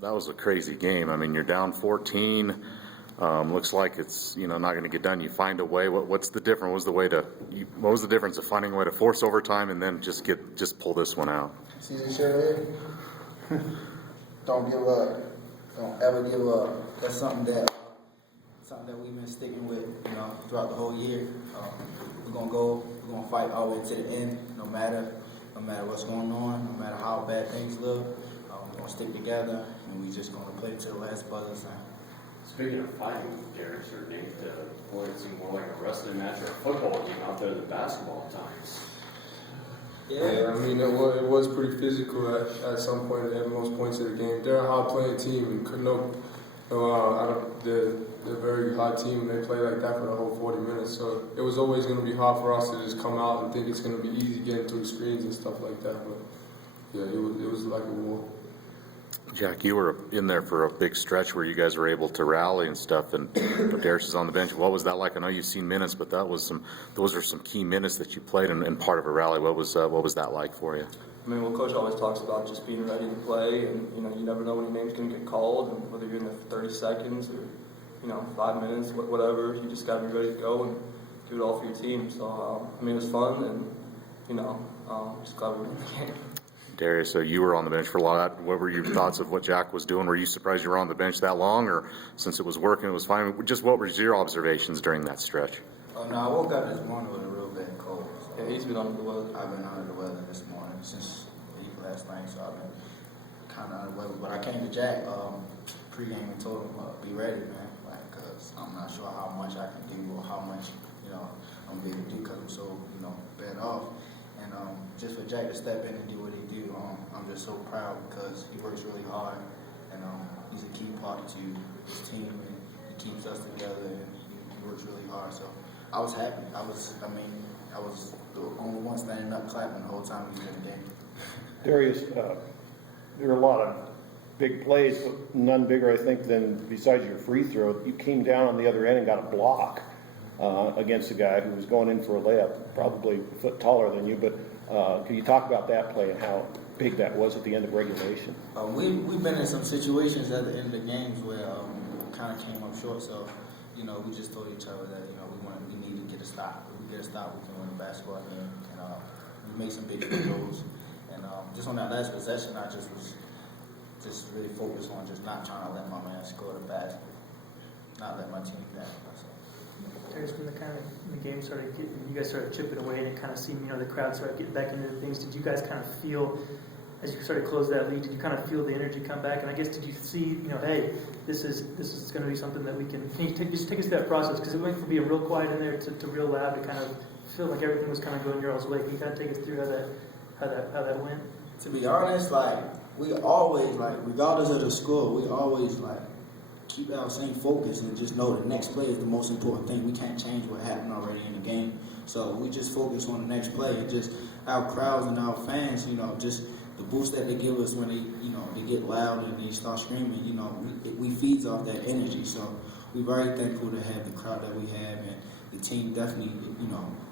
That was a crazy game. I mean, you're down 14. Looks like it's not going to get done. You find a way. What's the difference? What was the difference of finding a way to force overtime and then just pull this one out? See this shirt here? Don't give up. Don't ever give up. That's something that we've been sticking with, throughout the whole year. We're gonna fight all the way to the end, no matter what's going on, no matter how bad things look. We're gonna stick together, and we're just gonna play to the last buzzer sound. Speaking of fighting, Derrious or Nate, it seemed more like a wrestling match or a football game out there than basketball at times. Yeah, I mean, it was pretty physical at some point, at most points of the game. They're a hard-playing team, and they're a very hard team, and they play like that for the whole 40 minutes. So it was always going to be hard for us to just come out and think it's going to be easy getting through screens and stuff like that. But yeah, it was like a war. Jack, you were in there for a big stretch where you guys were able to rally and stuff, and Derrious is on the bench. What was that like? I know you've seen minutes, but those are some key minutes that you played and part of a rally. What was that like for you? I mean, well, Coach always talks about just being ready to play, and you never know when your name's going to get called, and whether you're in there for 30 seconds or 5 minutes, whatever. You just got to be ready to go and do it all for your team. So I mean, it was fun, and just glad we won the game. Derrious, so you were on the bench for a lot. What were your thoughts of what Jack was doing? Were you surprised you were on the bench that long, or since it was working, it was fine? Just what were your observations during that stretch? Oh no, I woke up this morning with a real bad cold. So Yeah, he's been under the weather. I've been under the weather this morning since last night, so I've been kind of under the weather. But I came to Jack pregame and told him, be ready, man, because I'm not sure how much I can do or how much I'm going to be able to do because I'm so bad off. And just for Jack to step in and do what he do, I'm just so proud because he works really hard, and he's a key part to his team, and he keeps us together, and he works really hard. So I was happy. I was the only one standing up clapping the whole time we was in the game. Derrious, there were a lot of big plays, but none bigger, I think, than besides your free throw. You came down on the other end and got a block against a guy who was going in for a layup, probably a foot taller than you. But can you talk about that play and how big that was at the end of regulation? We've been in some situations at the end of the games where we kind of came up short. So we just told each other that we need to get a stop. If we get a stop, we can win a basketball game. And we made some big free throws. And just on that last possession, I just was really focused on just not trying to let my man score the basket, not let my team down. So. Derrious, when the game started, you guys started chipping away, and it kind of seemed, the crowd started getting back into things. Did you guys kind of feel, as you started to close that lead, did you kind of feel the energy come back? And I guess, did you see, hey, this is going to be something that we can you just take us through that process? Because it went from being real quiet in there to real loud to kind of feel like everything was kind of going your all's way. Can you kind of take us through how that went? To be honest, we always, regardless of the score, we always, keep our same focus and just know the next play is the most important thing. We can't change what happened already in the game. So we just focus on the next play, and just our crowds and our fans, just the boost that they give us when they get loud and they start screaming, we feeds off that energy. So we're very thankful to have the crowd that we have, and the team definitely,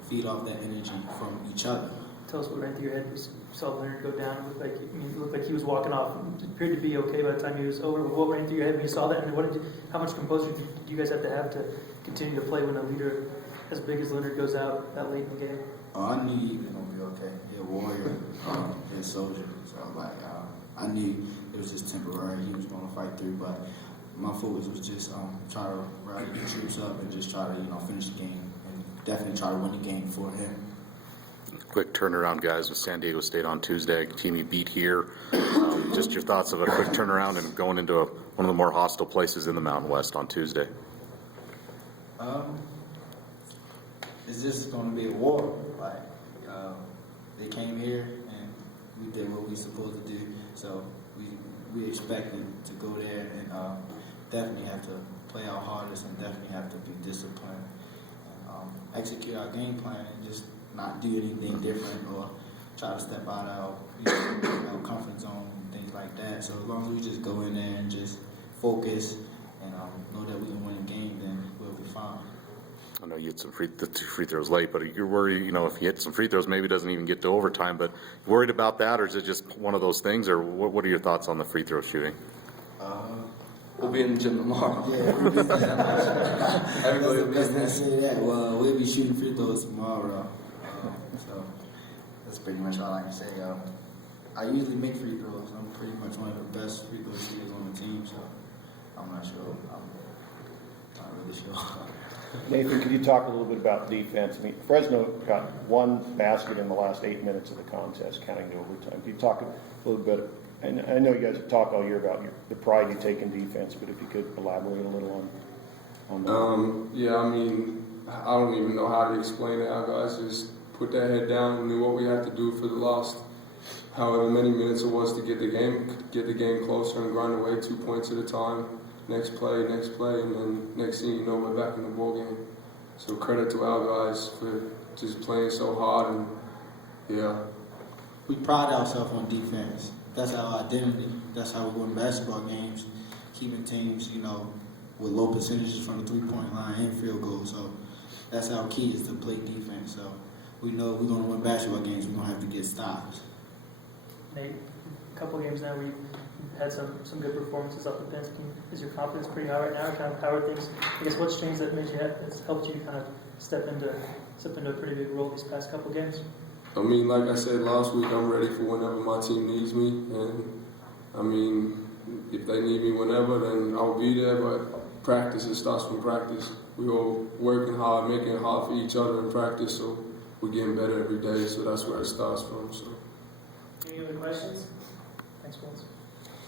feed off that energy from each other. Tell us what ran through your head. You saw Leonard go down. It looked like he was walking off. It appeared to be okay by the time he was over. But what ran through your head when you saw that? And how much composure did you guys have to continue to play when a leader as big as Leonard goes out that late in the game? I knew he was going to be okay. He's a warrior, he's a soldier. So I knew it was just temporary. He was going to fight through. But my focus was just try to rally the troops up and just try to finish the game, and definitely try to win the game for him. Quick turnaround, guys, with San Diego State on Tuesday. Team you beat here. Just your thoughts of a quick turnaround and going into one of the more hostile places in the Mountain West on Tuesday. It's just going to be a war. They came here and we did what we supposed to do. So we expected to go there and definitely have to play our hardest and definitely have to be disciplined and execute our game plan and just not do anything different or try to step out our comfort zone and things like that. So as long as we just go in there and just focus and know that we can win the game, then we'll be fine. I know you had the 2 free throws late, but you're worried, if you hit some free throws, maybe it doesn't even get to overtime. But worried about that, or is it just one of those things? Or what are your thoughts on the free throw shooting? We'll be in the gym tomorrow. Yeah, we'll be Everybody will be in Let's there. say that. Well, we'll be shooting free throws tomorrow. So that's pretty much all I can say. I usually make free throws. I'm pretty much one of the best free throw shooters on the team. So I'm not sure. I'm not really sure. Nathan, could you talk a little bit about defense? I mean, Fresno got one basket in the last 8 minutes of the contest, counting the overtime. Can you talk a little bit, and I know you guys have talked all year about the pride you take in defense, but if you could elaborate a little on that. Yeah, I mean, I don't even know how to explain it. Our guys just put their head down and knew what we had to do for the last however many minutes it was to get the game closer and grind away 2 points at a time. Next play, and then next thing you know, we're back in the ball game. So credit to our guys for just playing so hard, and yeah. We pride ourselves on defense. That's our identity. That's how we win basketball games, keeping teams, with low percentages from the three-point line and field goals. So that's our key, is to play defense. So we know we're going to win basketball games. We're going to have to get stops. Nate, a couple games now we've had some good performances off the bench. Is your confidence pretty high right now? Or kind of how are things? I guess what's changed that that's helped you to kind of step into a pretty big role these past couple games? I mean, like I said last week, I'm ready for whenever my team needs me. And, I mean, if they need me whenever, then I'll be there. But practice, it starts from practice. We're all working hard, making it hard for each other in practice, so we're getting better every day. So that's where it starts from. So. Any other questions? Thanks, Bentz.